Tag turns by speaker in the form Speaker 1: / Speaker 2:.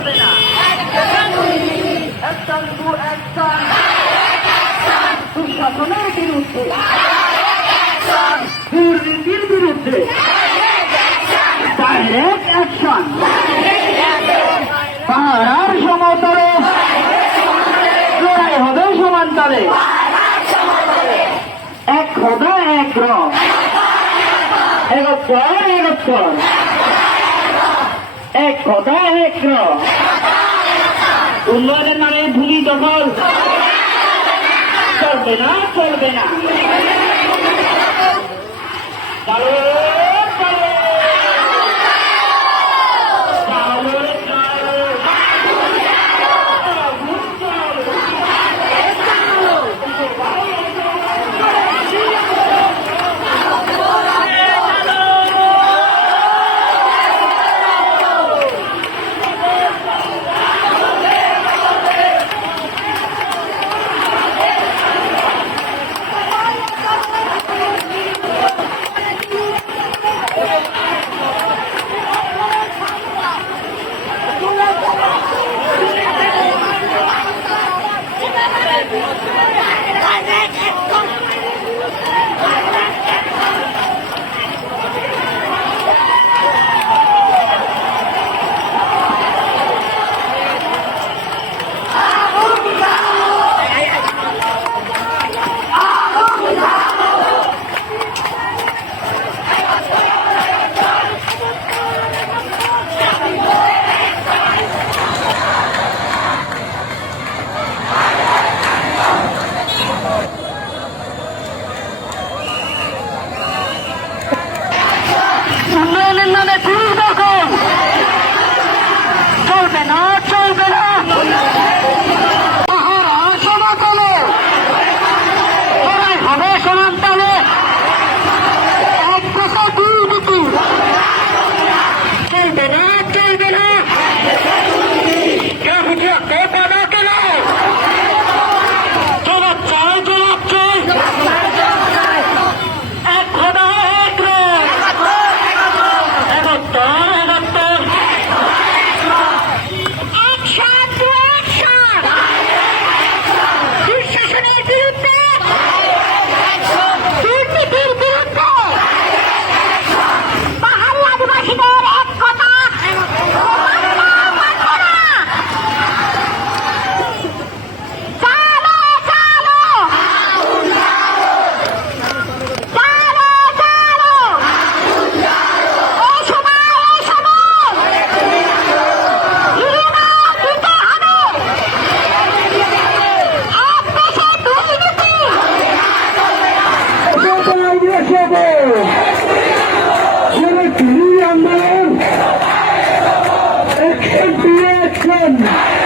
Speaker 1: চলবে না। অ্যাকশন বিরুদ্ধে। দুর্নীতির বিরুদ্ধে। ডাইরেক্ট অ্যাকশন সমতলে। লড়াই হবে সমান্তরে। এক খোদা এক রং। একত্তর এক কথা এক উন্নয়নের নামে ভূমি দখল। চলবে না চলবে না। উন্নয়নের নামে পুরুষ দখল। চলবে না।
Speaker 2: Amen.
Speaker 1: Amen.